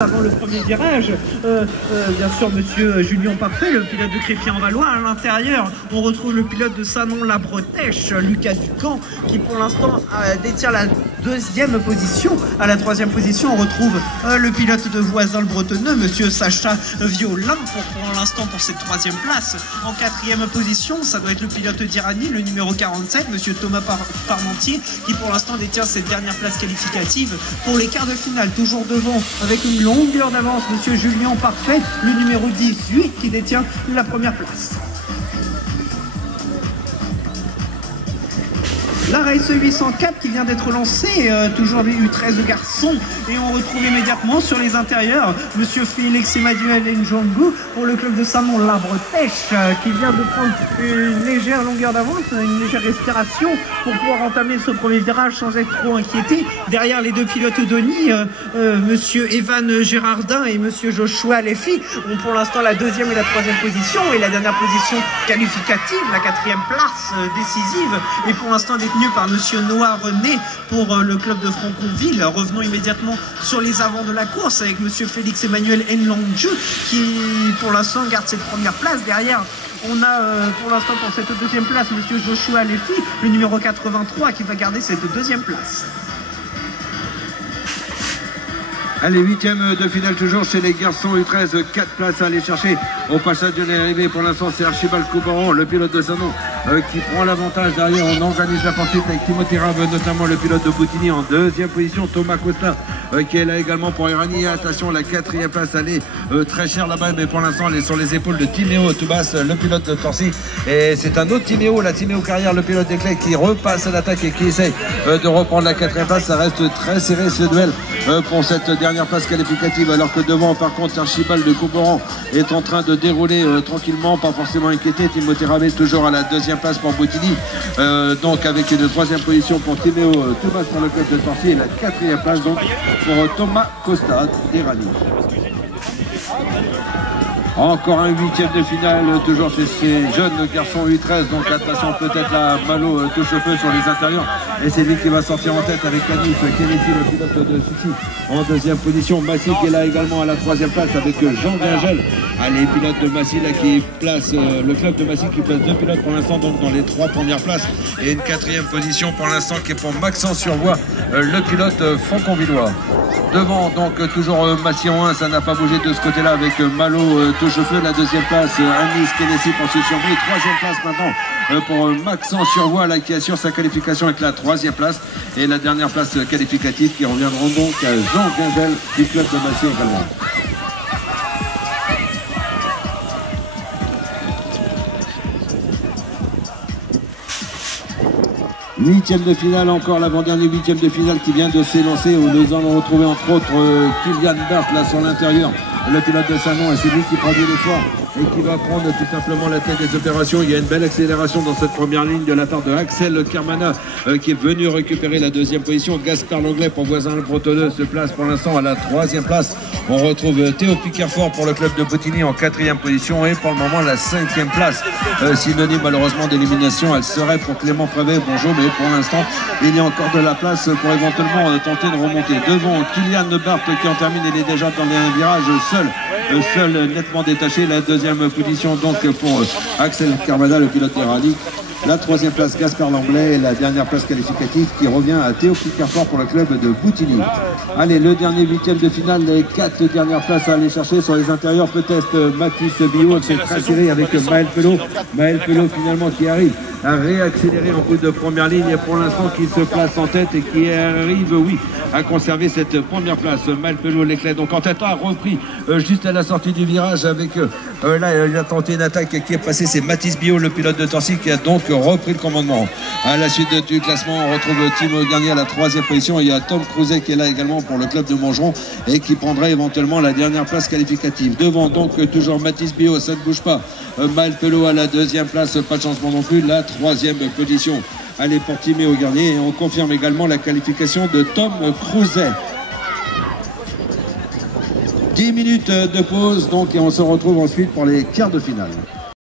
Avant le premier virage, bien sûr monsieur Julien Parfait, le pilote de Crépy-en-Valois. À l'intérieur, on retrouve le pilote de Sanon La Bretèche, Lucas Ducamp, qui pour l'instant détient la deuxième position. À la troisième position, on retrouve le pilote de Voisin le Bretonneux, monsieur Sacha Violin, pour l'instant pour cette troisième place. En quatrième position, ça doit être le pilote d'Irani, le numéro 47, monsieur Thomas Parmentier, qui pour l'instant détient cette dernière place qualificative pour les quarts de finale. Toujours devant, avec une longueur d'avance, monsieur Julien Parfait, le numéro 18, qui détient la première place. La Race 804 qui vient d'être lancée, toujours des U13 garçons, et on retrouve immédiatement sur les intérieurs monsieur Félix Emmanuel Njongu pour le club de Sanon La Bretèche, qui vient de prendre une légère longueur d'avance, une légère respiration pour pouvoir entamer ce premier virage sans être trop inquiété. Derrière les deux pilotes d'Oni, monsieur Evan Gérardin et monsieur Joshua Lefi ont pour l'instant la deuxième et la troisième position, et la dernière position qualificative, la quatrième place décisive, est pour l'instant détenue par monsieur Noah René pour le club de Franconville. Revenons immédiatement sur les avants de la course avec monsieur Félix Emmanuel Njongu qui pour l'instant garde cette première place. Derrière, on a pour l'instant pour cette deuxième place monsieur Joshua Lefi, le numéro 83, qui va garder cette deuxième place. Allez, huitième de finale toujours chez les garçons U13, 4 places à aller chercher au passage de l'arrivée. Pour l'instant, c'est Archibald Coubaron, le pilote de Sanon, qui prend l'avantage. Derrière, on organise la poursuite avec Timothée Rabe, notamment le pilote de Boutigny en deuxième position. Thomas Costa, qui est là également pour Irani. Attention, la quatrième place, elle est très chère là-bas, mais pour l'instant, elle est sur les épaules de Timéo Toubas, le pilote de Torcy. Et c'est un autre Timéo, la Timéo Carrière, le pilote d'Éclair, qui repasse à l'attaque et qui essaye de reprendre la quatrième place. Ça reste très serré ce duel pour cette dernière place qualificative, alors que devant par contre Archibald de Coubaron est en train de dérouler tranquillement, pas forcément inquiété. Timothée Rabé toujours à la deuxième place pour Boutigny, donc avec une troisième position pour Timéo Toubas pour le club de Torcy, et la quatrième place donc pour Thomas Costa d'Irani. Encore un huitième de finale, toujours chez ces jeunes garçons U13, donc attention peut-être là, Malo touche au feu sur les intérieurs, et c'est lui qui va sortir en tête avec Anis Kennedy, le pilote de Sucy, en deuxième position. Massy qui est là également à la troisième place avec Jean Gingel. Allez, pilote de Massy là qui place, le club de Massy qui place deux pilotes pour l'instant donc dans les trois premières places, et une quatrième position pour l'instant qui est pour Maxence Survoix, le pilote franconvillois. Devant donc toujours Massy en 1, ça n'a pas bougé de ce côté-là avec Malo touche au feu. La deuxième place, Anis Kennedy pour se survie. Troisième place maintenant pour Maxence Survoix là qui assure sa qualification avec la troisième place. Et la dernière place qualificative qui reviendront donc à Jean Gingel du club de Massy également. Huitième de finale, encore l'avant-dernier huitième de finale qui vient de s'élancer, où nous allons retrouver entre autres Kylian Barth là sur l'intérieur, le pilote de Sanon, et c'est lui qui produit l'effort et qui va prendre tout simplement la tête des opérations. Il y a une belle accélération dans cette première ligne de la part de Axel Kermana qui est venu récupérer la deuxième position. Gaspard Langlais pour Voisin le Bretonneux se place pour l'instant à la troisième place. On retrouve Théo Piquerfort pour le club de Boutigny en quatrième position, et pour le moment la cinquième place, synonyme malheureusement d'élimination, elle serait pour Clément Prévet. Bonjour, mais pour l'instant il y a encore de la place pour éventuellement tenter de remonter. Devant Kylian Barth qui en termine, il est déjà dans les virages seul nettement détaché. La deuxième position donc pour Axel Kermana, le pilote de rallye. La troisième place Gaspard Langlais, et la dernière place qualificative qui revient à Théo Piquerfort pour le club de Boutigny. Allez, le dernier huitième de finale, les quatre dernières places à aller chercher sur les intérieurs. Peut-être Mathis Bio, c'est très serré avec Maël Pelot. Maël Pelot finalement qui arrive à réaccélérer en bout de première ligne, et pour l'instant qui se place en tête et qui arrive, oui, à conserver cette première place. Maël Pelot, l'éclat donc en tête, a repris juste à la sortie du virage avec là il a tenté une attaque qui est passée. C'est Mathis Bio, le pilote de Torcy, qui a donc repris le commandement. À la suite du classement, on retrouve Timo Garnier à la troisième position. Il y a Tom Crouzet qui est là également pour le club de Montgeron et qui prendrait éventuellement la dernière place qualificative. Devant donc toujours Mathis Bio, ça ne bouge pas. Maël Pelot à la deuxième place, pas de changement non plus. La troisième position, allez pour Timéo Garnier, et on confirme également la qualification de Tom Crouzet. 10 minutes de pause donc, et on se retrouve ensuite pour les quarts de finale.